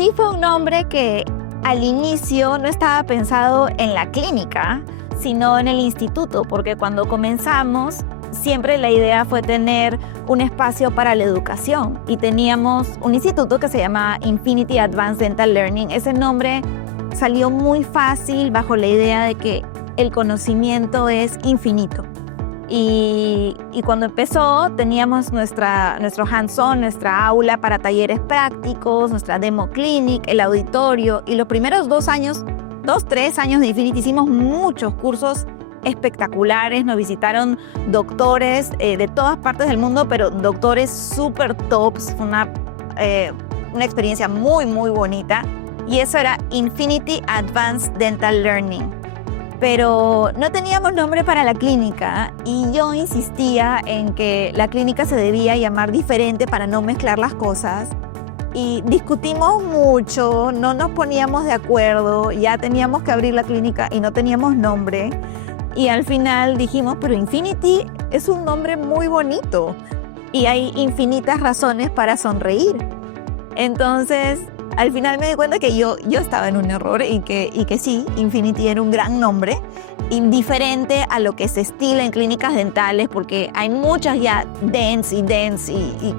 Infinity fue un nombre que al inicio no estaba pensado en la clínica, sino en el instituto, porque cuando comenzamos siempre la idea fue tener un espacio para la educación y teníamos un instituto que se llama Infinity Advanced Dental Learning. Ese nombre salió muy fácil bajo la idea de que el conocimiento es infinito. Y cuando empezó teníamos nuestro hands-on, nuestra aula para talleres prácticos, nuestra demo clinic, el auditorio, y los primeros 3 años de Infinity hicimos muchos cursos espectaculares. Nos visitaron doctores de todas partes del mundo, pero doctores súper tops. Fue una experiencia muy, muy bonita. Y eso era Infinity Advanced Dental Learning. Pero no teníamos nombre para la clínica y yo insistía en que la clínica se debía llamar diferente para no mezclar las cosas. Y discutimos mucho, no nos poníamos de acuerdo, ya teníamos que abrir la clínica y no teníamos nombre. Y al final dijimos, pero Infinity es un nombre muy bonito y hay infinitas razones para sonreír. Entonces, al final me di cuenta que yo estaba en un error y que sí, Infinity era un gran nombre, indiferente a lo que se estila en clínicas dentales, porque hay muchas ya dents y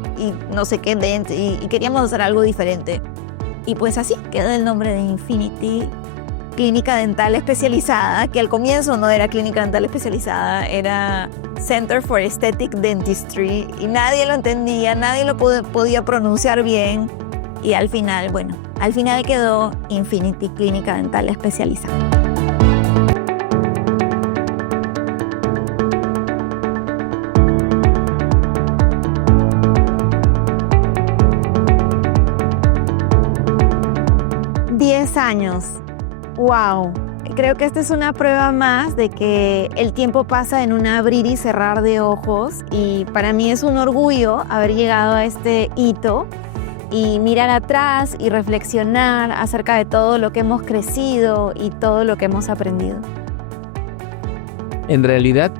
no sé qué dents y queríamos hacer algo diferente. Y pues así quedó el nombre de Infinity Clínica Dental Especializada, que al comienzo no era Clínica Dental Especializada, era Center for Aesthetic Dentistry y nadie lo entendía, nadie lo podía pronunciar bien. Y al final quedó Infinity Clínica Dental Especializada. ¡10 años! ¡Wow! Creo que esta es una prueba más de que el tiempo pasa en un abrir y cerrar de ojos, y para mí es un orgullo haber llegado a este hito y mirar atrás y reflexionar acerca de todo lo que hemos crecido y todo lo que hemos aprendido. En realidad,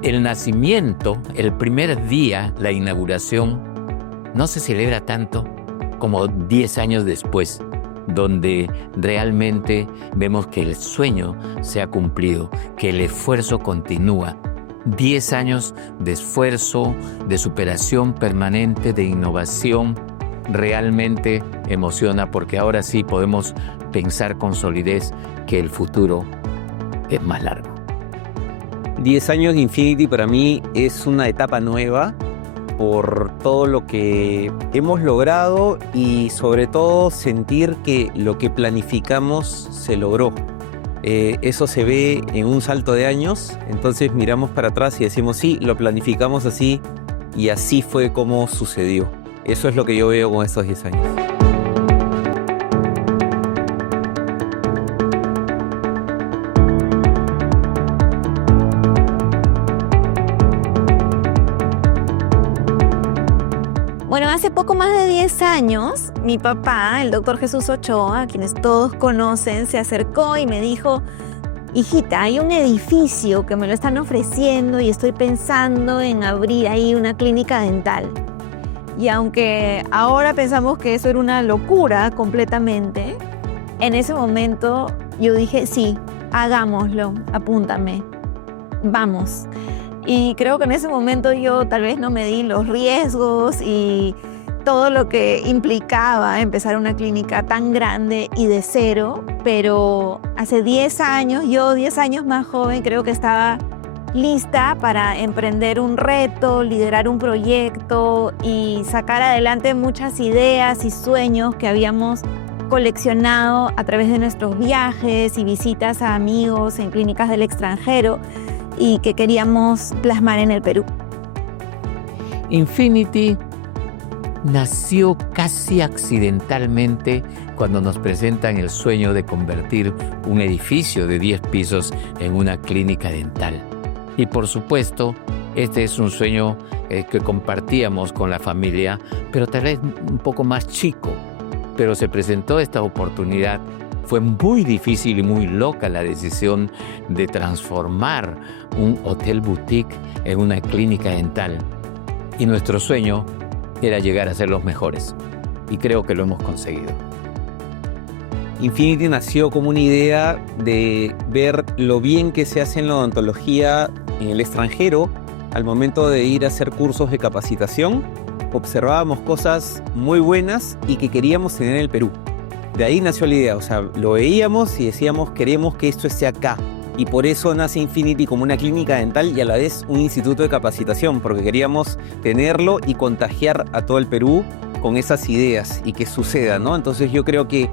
el nacimiento, el primer día, la inauguración, no se celebra tanto como 10 años después, donde realmente vemos que el sueño se ha cumplido, que el esfuerzo continúa. 10 años de esfuerzo, de superación permanente, de innovación, realmente emociona, porque ahora sí podemos pensar con solidez que el futuro es más largo. 10 años de Infinity para mí es una etapa nueva por todo lo que hemos logrado y sobre todo sentir que lo que planificamos se logró. Eso se ve en un salto de años, entonces miramos para atrás y decimos sí, lo planificamos así y así fue como sucedió. Eso es lo que yo veo con estos 10 años. Bueno, hace poco más de 10 años, mi papá, el doctor Jesús Ochoa, a quienes todos conocen, se acercó y me dijo: hijita, hay un edificio que me lo están ofreciendo y estoy pensando en abrir ahí una clínica dental. Y aunque ahora pensamos que eso era una locura completamente, en ese momento yo dije, sí, hagámoslo, apúntame, vamos. Y creo que en ese momento yo tal vez no medí los riesgos y todo lo que implicaba empezar una clínica tan grande y de cero, pero hace 10 años, yo 10 años más joven, creo que estaba lista para emprender un reto, liderar un proyecto y sacar adelante muchas ideas y sueños que habíamos coleccionado a través de nuestros viajes y visitas a amigos en clínicas del extranjero y que queríamos plasmar en el Perú. Infinity nació casi accidentalmente cuando nos presentan el sueño de convertir un edificio de 10 pisos en una clínica dental. Y por supuesto, este es un sueño que compartíamos con la familia, pero tal vez un poco más chico. Pero se presentó esta oportunidad. Fue muy difícil y muy loca la decisión de transformar un hotel boutique en una clínica dental. Y nuestro sueño era llegar a ser los mejores. Y creo que lo hemos conseguido. Infinity nació como una idea de ver lo bien que se hace en la odontología en el extranjero. Al momento de ir a hacer cursos de capacitación, observábamos cosas muy buenas y que queríamos tener en el Perú. De ahí nació la idea, o sea, lo veíamos y decíamos, queremos que esto esté acá. Y por eso nace Infinity como una clínica dental y a la vez un instituto de capacitación, porque queríamos tenerlo y contagiar a todo el Perú con esas ideas y que suceda, ¿no? Entonces yo creo que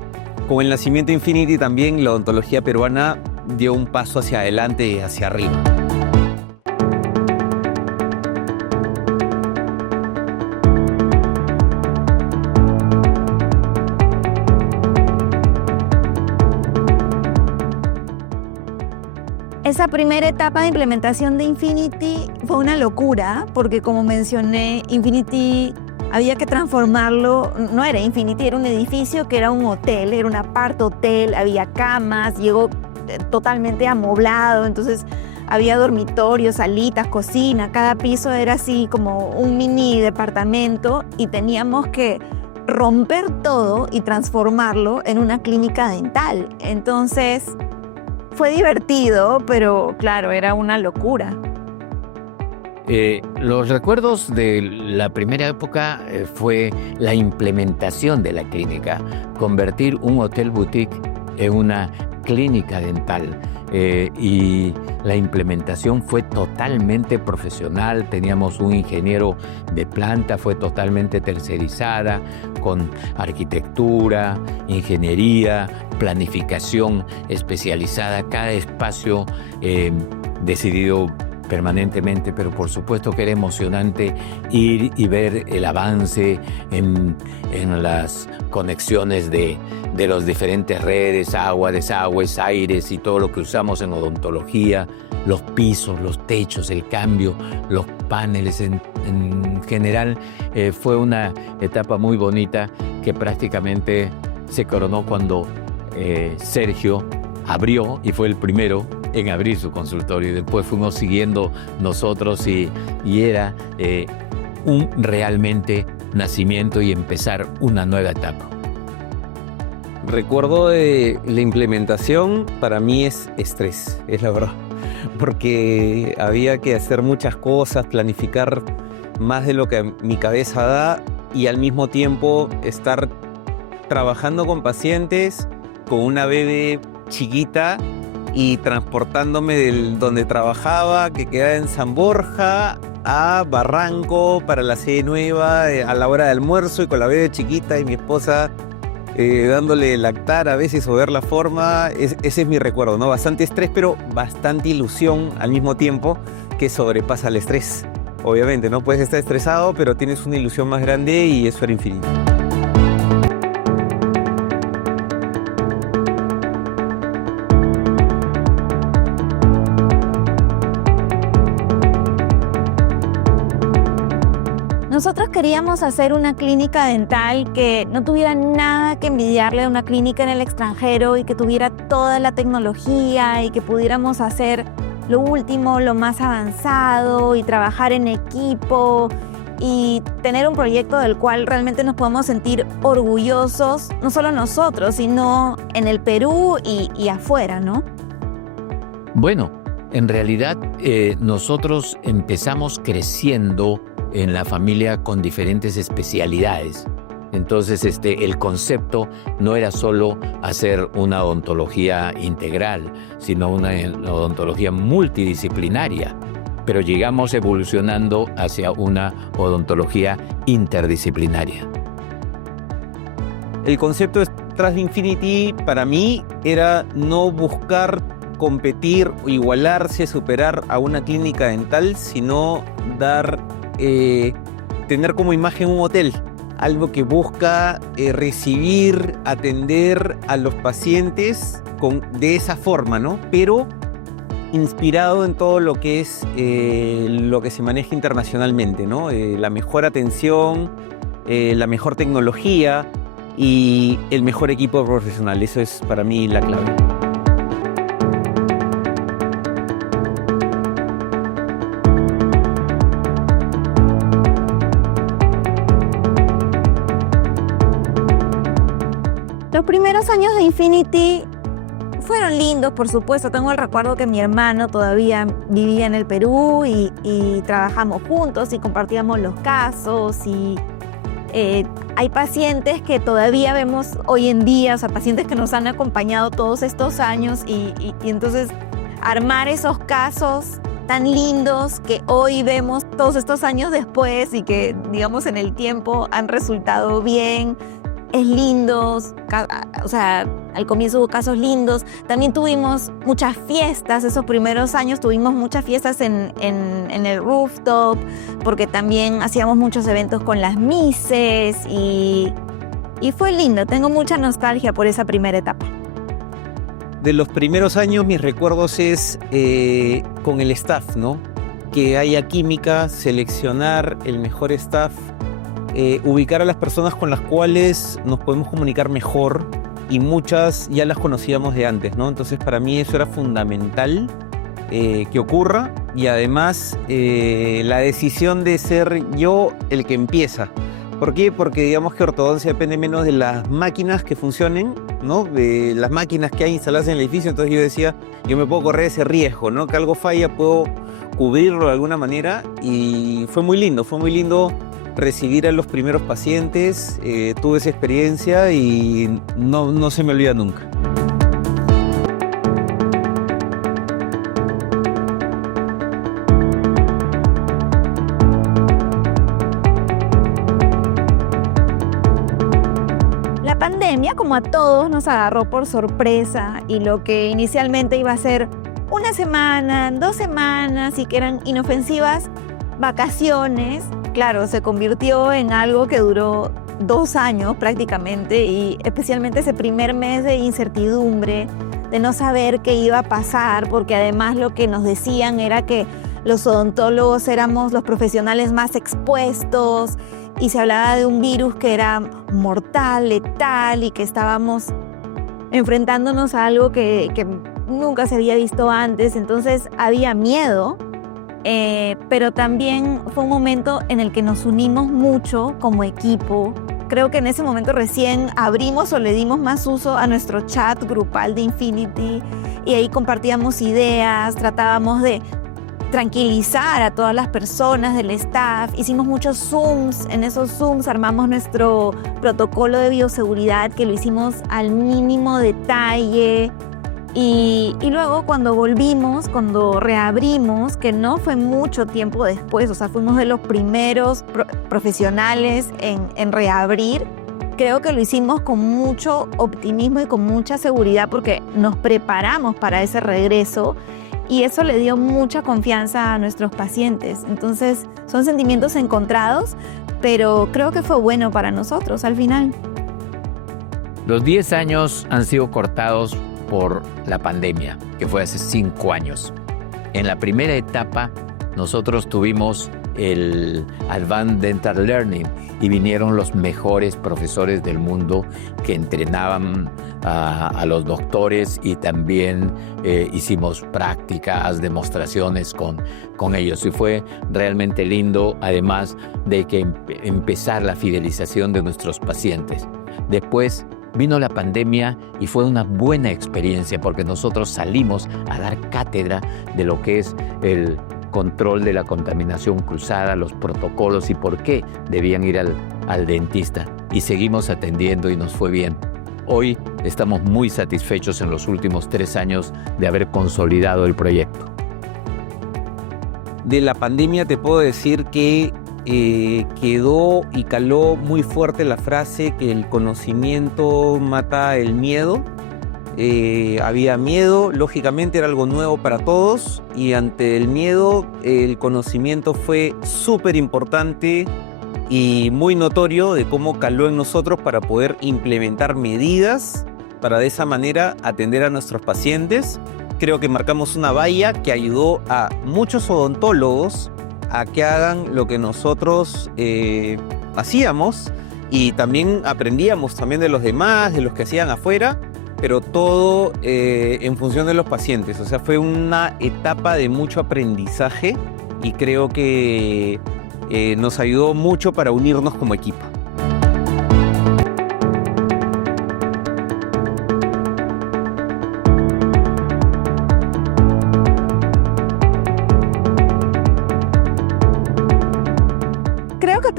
con el nacimiento de Infinity también la odontología peruana dio un paso hacia adelante y hacia arriba. Esa primera etapa de implementación de Infinity fue una locura, porque como mencioné, Infinity había que transformarlo, no era Infinity, era un edificio que era un hotel, era un apart hotel, había camas, llegó totalmente amoblado, entonces había dormitorios, salitas, cocina, cada piso era así como un mini departamento y teníamos que romper todo y transformarlo en una clínica dental. Entonces fue divertido, pero claro, era una locura. Los recuerdos de la primera época fue la implementación de la clínica, convertir un hotel boutique en una clínica dental. Y la implementación fue totalmente profesional, teníamos un ingeniero de planta, fue totalmente tercerizada, con arquitectura, ingeniería, planificación especializada, cada espacio decidido permanentemente, pero por supuesto que era emocionante ir y ver el avance en las conexiones de las diferentes redes, agua, desagües, aires y todo lo que usamos en odontología, los pisos, los techos, el cambio, los paneles en general. Fue una etapa muy bonita que prácticamente se coronó cuando Sergio abrió y fue el primero en abrir su consultorio y después fuimos siguiendo nosotros y era un realmente nacimiento y empezar una nueva etapa. Recuerdo de la implementación, para mí es estrés, es la verdad, porque había que hacer muchas cosas, planificar más de lo que mi cabeza da y al mismo tiempo estar trabajando con pacientes, con una bebé chiquita y transportándome del donde trabajaba, que quedaba en San Borja, a Barranco para la sede nueva a la hora de almuerzo y con la bebé chiquita y mi esposa dándole lactar a veces o ver la forma. Ese es mi recuerdo, ¿no? Bastante estrés, pero bastante ilusión al mismo tiempo que sobrepasa el estrés. Obviamente, no puedes estar estresado, pero tienes una ilusión más grande y eso era infinito. Nosotros queríamos hacer una clínica dental que no tuviera nada que envidiarle a una clínica en el extranjero y que tuviera toda la tecnología y que pudiéramos hacer lo último, lo más avanzado y trabajar en equipo y tener un proyecto del cual realmente nos podamos sentir orgullosos, no solo nosotros, sino en el Perú y afuera, ¿no? Bueno, en realidad nosotros empezamos creciendo en la familia con diferentes especialidades. Entonces el concepto no era solo hacer una odontología integral, sino una odontología multidisciplinaria, pero llegamos evolucionando hacia una odontología interdisciplinaria. El concepto detrás de Infinity para mí era no buscar competir, igualarse, superar a una clínica dental, sino tener como imagen un hotel, algo que busca recibir, atender a los pacientes de esa forma, ¿no? Pero inspirado en todo lo que es lo que se maneja internacionalmente, ¿no? La mejor atención, la mejor tecnología y el mejor equipo profesional. Eso es para mí la clave. Lo Los primeros años de Infinity fueron lindos, por supuesto. Tengo el recuerdo que mi hermano todavía vivía en el Perú y trabajamos juntos y compartíamos los casos y hay pacientes que todavía vemos hoy en día, o sea, pacientes que nos han acompañado todos estos años y entonces armar esos casos tan lindos que hoy vemos todos estos años después y que, digamos, en el tiempo han resultado bien, es lindos, o sea, al comienzo hubo casos lindos. También tuvimos muchas fiestas, esos primeros años tuvimos muchas fiestas en el rooftop, porque también hacíamos muchos eventos con las mises y fue lindo. Tengo mucha nostalgia por esa primera etapa. De los primeros años, mis recuerdos es con el staff, ¿no? Que haya química, seleccionar el mejor staff, ubicar a las personas con las cuales nos podemos comunicar mejor, y muchas ya las conocíamos de antes, ¿no? Entonces para mí eso era fundamental que ocurra, y además la decisión de ser yo el que empieza. ¿Por qué? Porque digamos que ortodoncia depende menos de las máquinas que funcionen, ¿no? De las máquinas que hay instaladas en el edificio. Entonces yo decía, yo me puedo correr ese riesgo, ¿no? Que algo falla, puedo cubrirlo de alguna manera, y fue muy lindo recibir a los primeros pacientes. Tuve esa experiencia y no se me olvida nunca. La pandemia, como a todos, nos agarró por sorpresa y lo que inicialmente iba a ser una semana, 2 semanas y que eran inofensivas vacaciones, claro, se convirtió en algo que duró 2 años prácticamente, y especialmente ese primer mes de incertidumbre, de no saber qué iba a pasar, porque además lo que nos decían era que los odontólogos éramos los profesionales más expuestos y se hablaba de un virus que era mortal, letal, y que estábamos enfrentándonos a algo que nunca se había visto antes. Entonces había miedo. Pero también fue un momento en el que nos unimos mucho como equipo. Creo que en ese momento recién abrimos o le dimos más uso a nuestro chat grupal de Infinity, y ahí compartíamos ideas, tratábamos de tranquilizar a todas las personas del staff. Hicimos muchos Zooms, en esos Zooms armamos nuestro protocolo de bioseguridad, que lo hicimos al mínimo detalle. Y luego cuando volvimos, cuando reabrimos, que no fue mucho tiempo después, o sea, fuimos de los primeros profesionales en reabrir, creo que lo hicimos con mucho optimismo y con mucha seguridad, porque nos preparamos para ese regreso y eso le dio mucha confianza a nuestros pacientes. Entonces son sentimientos encontrados, pero creo que fue bueno para nosotros al final. Los 10 años han sido cortados por la pandemia, que fue hace 5 años. En la primera etapa, nosotros tuvimos el Advanced Dental Learning y vinieron los mejores profesores del mundo que entrenaban a los doctores, y también hicimos prácticas, demostraciones con ellos, y fue realmente lindo, además de que empezar la fidelización de nuestros pacientes. Después vino la pandemia y fue una buena experiencia, porque nosotros salimos a dar cátedra de lo que es el control de la contaminación cruzada, los protocolos y por qué debían ir al dentista. Y seguimos atendiendo y nos fue bien. Hoy estamos muy satisfechos en los últimos 3 años de haber consolidado el proyecto. De la pandemia te puedo decir que quedó y caló muy fuerte la frase que el conocimiento mata el miedo. Había miedo, lógicamente era algo nuevo para todos, y ante el miedo el conocimiento fue súper importante y muy notorio de cómo caló en nosotros para poder implementar medidas para de esa manera atender a nuestros pacientes. Creo que marcamos una valla que ayudó a muchos odontólogos a que hagan lo que nosotros hacíamos, y también aprendíamos también de los demás, de los que hacían afuera, pero todo en función de los pacientes. O sea, fue una etapa de mucho aprendizaje y creo que nos ayudó mucho para unirnos como equipo.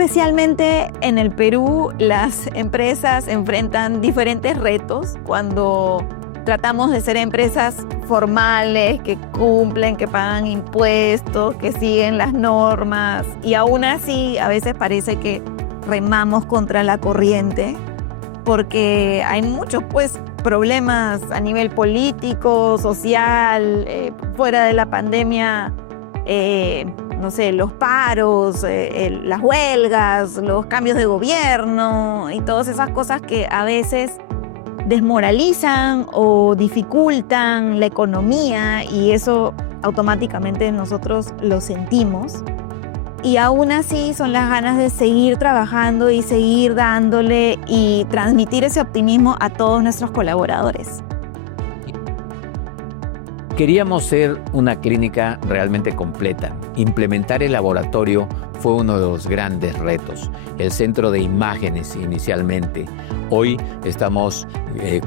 especialmente en el Perú, las empresas enfrentan diferentes retos cuando tratamos de ser empresas formales, que cumplen, que pagan impuestos, que siguen las normas, y aún así a veces parece que remamos contra la corriente porque hay muchos problemas a nivel político, social, fuera de la pandemia, no sé, los paros, las huelgas, los cambios de gobierno y todas esas cosas que a veces desmoralizan o dificultan la economía, y eso automáticamente nosotros lo sentimos. Y aún así son las ganas de seguir trabajando y seguir dándole y transmitir ese optimismo a todos nuestros colaboradores. Queríamos ser una clínica realmente completa. Implementar el laboratorio fue uno de los grandes retos. El centro de imágenes inicialmente. Hoy estamos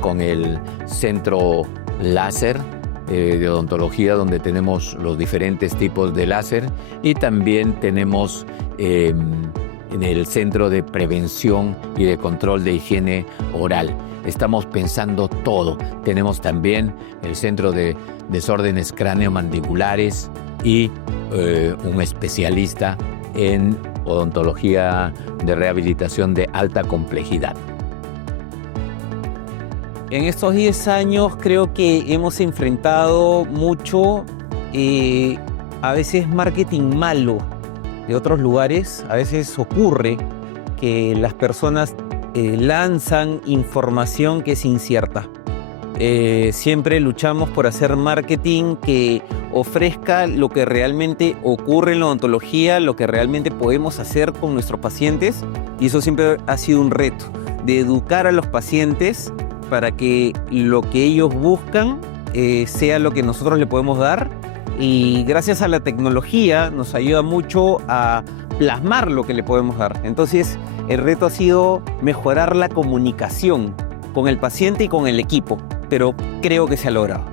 con el centro láser de odontología, donde tenemos los diferentes tipos de láser, y también tenemos en el centro de prevención y de control de higiene oral. Estamos pensando todo. Tenemos también el centro de desórdenes craneomandibulares y un especialista en odontología de rehabilitación de alta complejidad. En estos 10 años creo que hemos enfrentado mucho, a veces marketing malo de otros lugares. A veces ocurre que las personas lanzan información que es incierta. Siempre luchamos por hacer marketing que ofrezca lo que realmente ocurre en la odontología, lo que realmente podemos hacer con nuestros pacientes, y eso siempre ha sido un reto, de educar a los pacientes para que lo que ellos buscan sea lo que nosotros le podemos dar, y gracias a la tecnología nos ayuda mucho a plasmar lo que le podemos dar. Entonces el reto ha sido mejorar la comunicación con el paciente y con el equipo, pero creo que se ha logrado.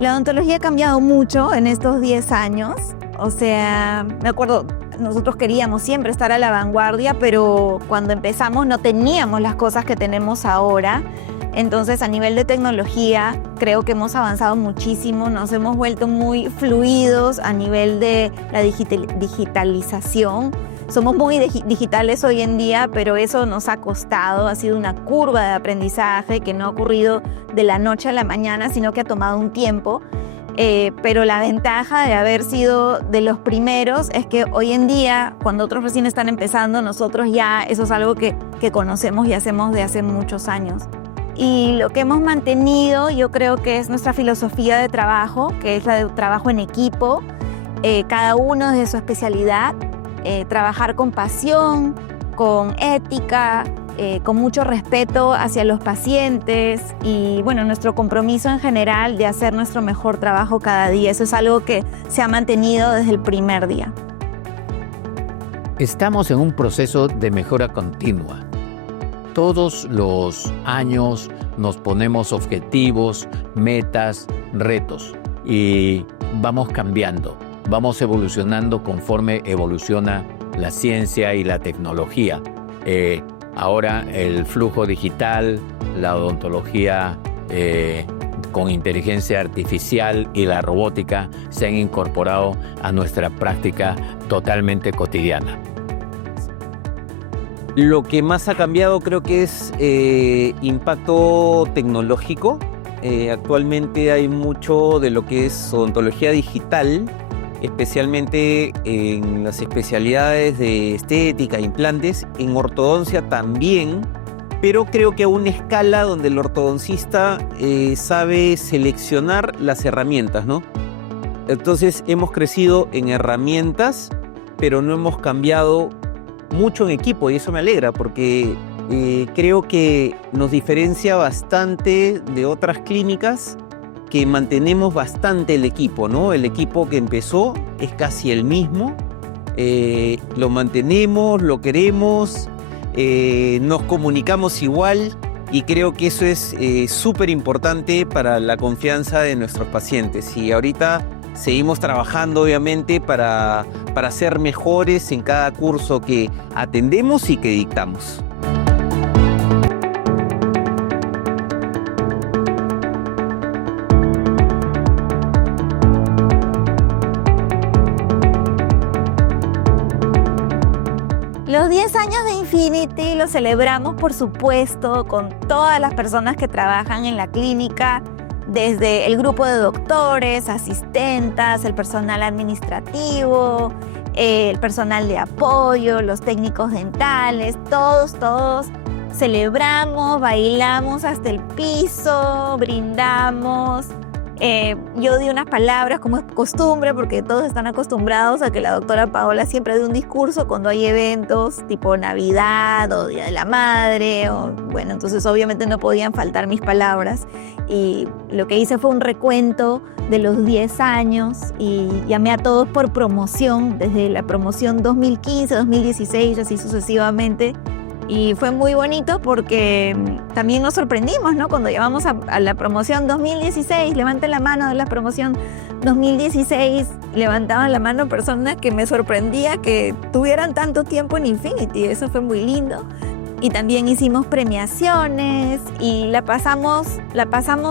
La odontología ha cambiado mucho en estos 10 años. O sea, me acuerdo, nosotros queríamos siempre estar a la vanguardia, pero cuando empezamos no teníamos las cosas que tenemos ahora. Entonces, a nivel de tecnología, creo que hemos avanzado muchísimo, nos hemos vuelto muy fluidos a nivel de la digitalización. Somos muy digitales hoy en día, pero eso nos ha costado, ha sido una curva de aprendizaje que no ha ocurrido de la noche a la mañana, sino que ha tomado un tiempo. Pero la ventaja de haber sido de los primeros es que hoy en día, cuando otros recién están empezando, nosotros ya eso es algo que conocemos y hacemos de hace muchos años. Y lo que hemos mantenido, yo creo que es nuestra filosofía de trabajo, que es la de trabajo en equipo, cada uno de su especialidad, trabajar con pasión, con ética, con mucho respeto hacia los pacientes y bueno, nuestro compromiso en general de hacer nuestro mejor trabajo cada día. Eso es algo que se ha mantenido desde el primer día. Estamos en un proceso de mejora continua. Todos los años nos ponemos objetivos, metas, retos y vamos cambiando, vamos evolucionando conforme evoluciona la ciencia y la tecnología. Ahora el flujo digital, la odontología con inteligencia artificial y la robótica se han incorporado a nuestra práctica totalmente cotidiana. Lo que más ha cambiado creo que es impacto tecnológico. Actualmente hay mucho de lo que es odontología digital, especialmente en las especialidades de estética, implantes, en ortodoncia también, pero creo que a una escala donde el ortodoncista sabe seleccionar las herramientas, ¿no? Entonces hemos crecido en herramientas, pero no hemos cambiado mucho en equipo, y eso me alegra porque creo que nos diferencia bastante de otras clínicas que mantenemos bastante el equipo, ¿no? El equipo que empezó es casi el mismo, lo mantenemos, lo queremos, nos comunicamos igual y creo que eso es súper importante para la confianza de nuestros pacientes. Y ahorita seguimos trabajando obviamente para ser mejores en cada curso que atendemos y que dictamos. Los 10 años de Infinity los celebramos, por supuesto, con todas las personas que trabajan en la clínica, desde el grupo de doctores, asistentas, el personal administrativo, el personal de apoyo, los técnicos dentales, todos celebramos, bailamos hasta el piso, brindamos. Yo di unas palabras como es costumbre, porque todos están acostumbrados a que la doctora Paola siempre dé un discurso cuando hay eventos tipo Navidad o Día de la Madre. Bueno, entonces obviamente no podían faltar mis palabras. Y lo que hice fue un recuento de los 10 años y llamé a todos por promoción, desde la promoción 2015, 2016, así sucesivamente. Y fue muy bonito porque también nos sorprendimos, ¿no? Cuando llamamos a la promoción 2016, levanten la mano de la promoción 2016, levantaban la mano personas que me sorprendía que tuvieran tanto tiempo en Infinity. Eso fue muy lindo. Y también hicimos premiaciones y la pasamos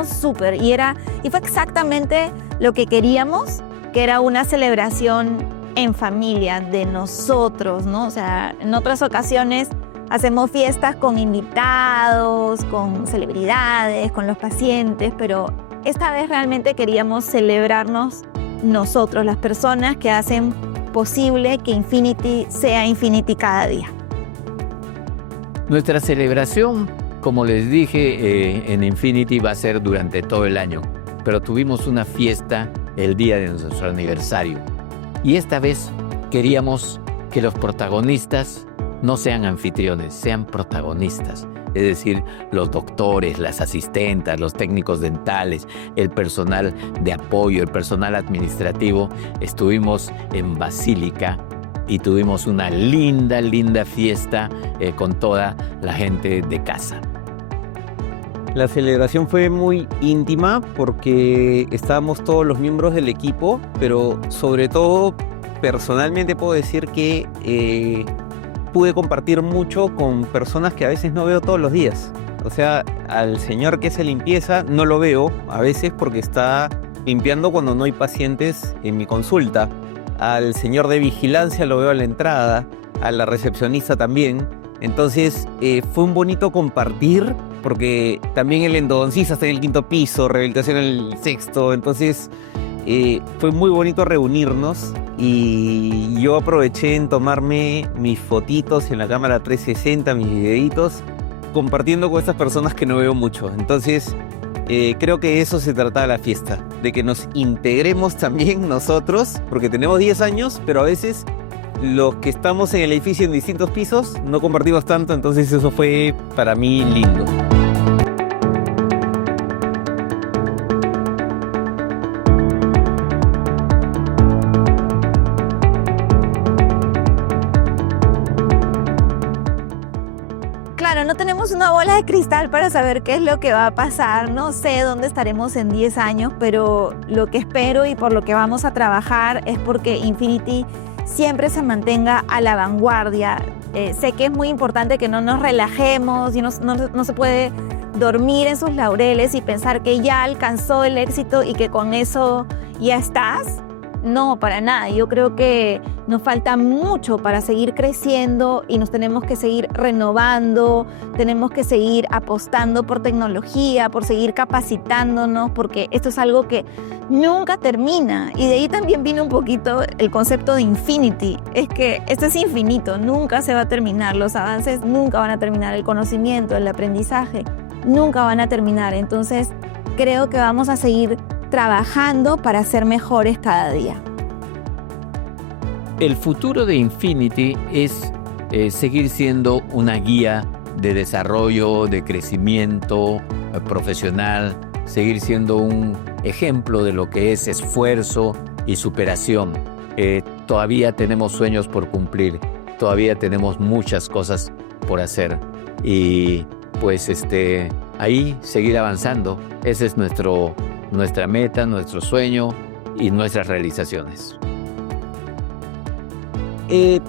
súper. Y fue exactamente lo que queríamos, que era una celebración en familia de nosotros, ¿no? O sea, en otras ocasiones hacemos fiestas con invitados, con celebridades, con los pacientes, pero esta vez realmente queríamos celebrarnos nosotros, las personas que hacen posible que Infinity sea Infinity cada día. Nuestra celebración, como les dije, en Infinity va a ser durante todo el año, pero tuvimos una fiesta el día de nuestro aniversario. Y esta vez queríamos que los protagonistas no sean anfitriones, sean protagonistas. Es decir, los doctores, las asistentas, los técnicos dentales, el personal de apoyo, el personal administrativo. Estuvimos en Basílica y tuvimos una linda fiesta con toda la gente de casa. La celebración fue muy íntima porque estábamos todos los miembros del equipo, pero sobre todo personalmente puedo decir que pude compartir mucho con personas que a veces no veo todos los días. O sea, al señor que hace limpieza no lo veo a veces porque está limpiando cuando no hay pacientes en mi consulta. Al señor de vigilancia lo veo a la entrada, a la recepcionista también. Entonces fue un bonito compartir porque también el endodoncista está en el 5º piso, rehabilitación en el 6º. Entonces fue muy bonito reunirnos y yo aproveché en tomarme mis fotitos en la cámara 360, mis videitos, compartiendo con estas personas que no veo mucho. Entonces creo que de eso se trataba la fiesta, de que nos integremos también nosotros, porque tenemos 10 años, pero a veces los que estamos en el edificio en distintos pisos no compartimos tanto, entonces eso fue para mí lindo. Claro, no tenemos una bola de cristal para saber qué es lo que va a pasar. No sé dónde estaremos en 10 años, pero lo que espero y por lo que vamos a trabajar es porque Infinity siempre se mantenga a la vanguardia. Sé que es muy importante que no nos relajemos y no se puede dormir en sus laureles y pensar que ya alcanzó el éxito y que con eso ya estás. No, para nada. Yo creo que nos falta mucho para seguir creciendo y nos tenemos que seguir renovando, tenemos que seguir apostando por tecnología, por seguir capacitándonos, porque esto es algo que nunca termina. Y de ahí también vino un poquito el concepto de Infinity. Es que esto es infinito, nunca se va a terminar. Los avances nunca van a terminar, el conocimiento, el aprendizaje nunca van a terminar. Entonces, creo que vamos a seguir trabajando para ser mejores cada día. El futuro de Infinity es seguir siendo una guía de desarrollo, de crecimiento profesional, seguir siendo un ejemplo de lo que es esfuerzo y superación. Todavía tenemos sueños por cumplir todavía tenemos muchas cosas por hacer y pues ahí seguir avanzando. Ese es nuestra meta, nuestro sueño y nuestras realizaciones.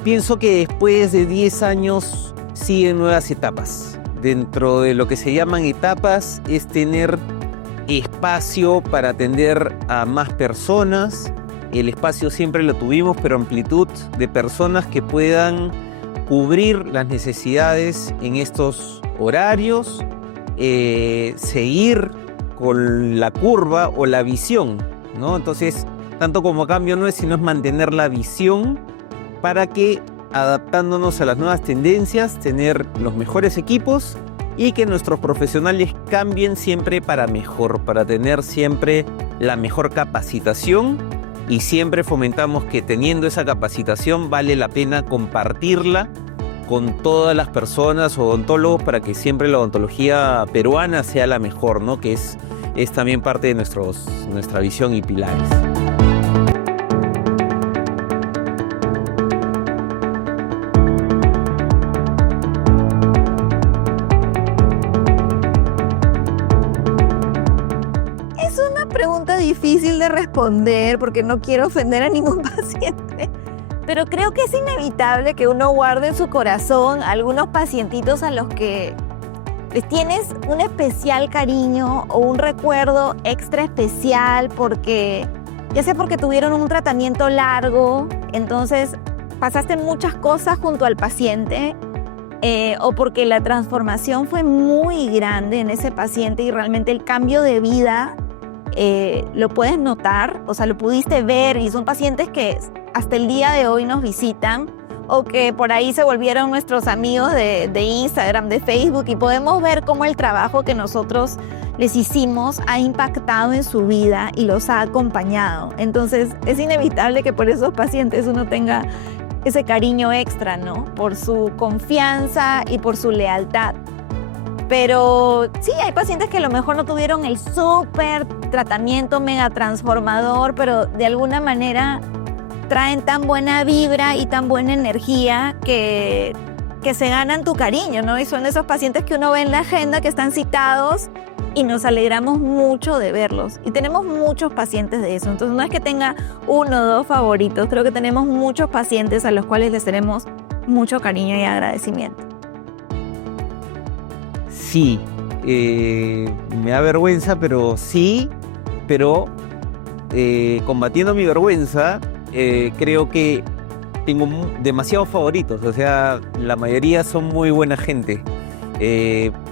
Pienso que después de 10 años siguen nuevas etapas. Dentro de lo que se llaman etapas es tener espacio para atender a más personas. El espacio siempre lo tuvimos, pero amplitud de personas que puedan cubrir las necesidades en estos horarios, seguir con la curva o la visión, ¿no? Entonces, tanto como cambio no es, sino es mantener la visión para que, adaptándonos a las nuevas tendencias, tener los mejores equipos y que nuestros profesionales cambien siempre para mejor, para tener siempre la mejor capacitación, y siempre fomentamos que teniendo esa capacitación vale la pena compartirla con todas las personas odontólogos para que siempre la odontología peruana sea la mejor, ¿no? Que es también parte de nuestra visión y pilares. Difícil de responder porque no quiero ofender a ningún paciente, pero creo que es inevitable que uno guarde en su corazón algunos pacientitos a los que les tienes un especial cariño o un recuerdo extra especial porque, ya sea porque tuvieron un tratamiento largo, entonces pasaste muchas cosas junto al paciente, o porque la transformación fue muy grande en ese paciente y realmente el cambio de vida lo puedes notar, o sea, lo pudiste ver, y son pacientes que hasta el día de hoy nos visitan o que por ahí se volvieron nuestros amigos de Instagram, de Facebook, y podemos ver cómo el trabajo que nosotros les hicimos ha impactado en su vida y los ha acompañado. Entonces es inevitable que por esos pacientes uno tenga ese cariño extra, ¿no? Por su confianza y por su lealtad. Pero sí, hay pacientes que a lo mejor no tuvieron el súper tratamiento mega transformador, pero de alguna manera traen tan buena vibra y tan buena energía que se ganan tu cariño, ¿no? Y son esos pacientes que uno ve en la agenda, que están citados, y nos alegramos mucho de verlos. Y tenemos muchos pacientes de eso. Entonces no es que tenga uno o dos favoritos, creo que tenemos muchos pacientes a los cuales les tenemos mucho cariño y agradecimiento. Sí, me da vergüenza, pero sí, pero combatiendo mi vergüenza, creo que tengo demasiados favoritos, o sea, la mayoría son muy buena gente.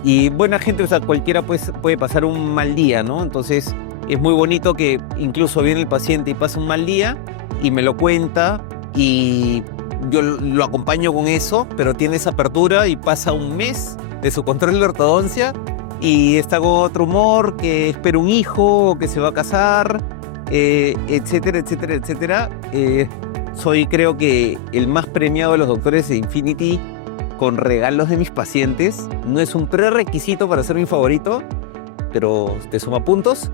Y buena gente, o sea, cualquiera puede pasar un mal día, ¿no? Entonces es muy bonito que incluso viene el paciente y pasa un mal día y me lo cuenta y yo lo acompaño con eso, pero tiene esa apertura y pasa un mes de su control de ortodoncia y está con otro humor, que espera un hijo, que se va a casar, etcétera, etcétera, etcétera. Soy, creo que, el más premiado de los doctores de Infinity con regalos de mis pacientes. No es un prerequisito para ser mi favorito, pero te suma puntos.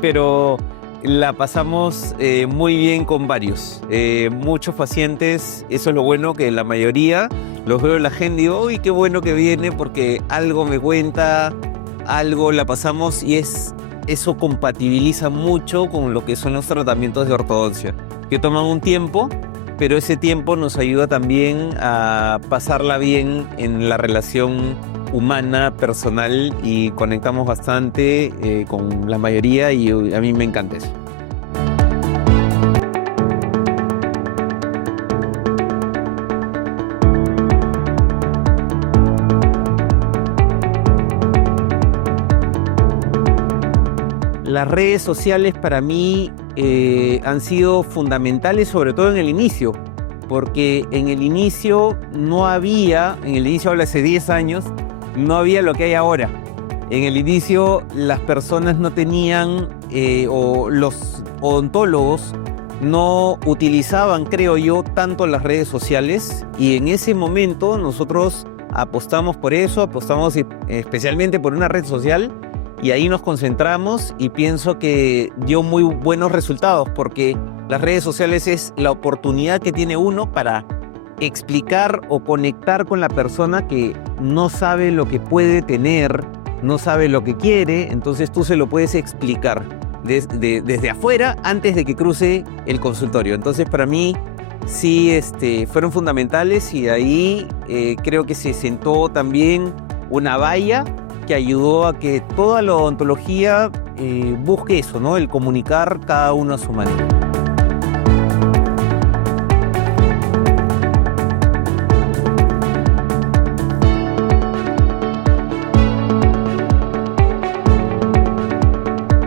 Pero la pasamos muy bien con varios. Muchos pacientes, eso es lo bueno, que la mayoría los veo en la agenda y digo, uy, qué bueno que viene porque algo me cuenta, algo la pasamos, y eso compatibiliza mucho con lo que son los tratamientos de ortodoncia, que toman un tiempo, pero ese tiempo nos ayuda también a pasarla bien en la relación humana, personal, y conectamos bastante con la mayoría, y a mí me encanta eso. Las redes sociales para mí han sido fundamentales, sobre todo en el inicio, porque en el inicio hablo hace 10 años, no había lo que hay ahora. En el inicio las personas no tenían, o los odontólogos no utilizaban, creo yo, tanto las redes sociales, y en ese momento nosotros apostamos por eso, apostamos especialmente por una red social, y ahí nos concentramos, y pienso que dio muy buenos resultados, porque las redes sociales es la oportunidad que tiene uno para explicar o conectar con la persona que no sabe lo que puede tener, no sabe lo que quiere, entonces tú se lo puedes explicar desde afuera antes de que cruce el consultorio. Entonces para mí sí fueron fundamentales y de ahí creo que se sentó también una valla que ayudó a que toda la odontología busque eso, ¿no? El comunicar cada uno a su manera.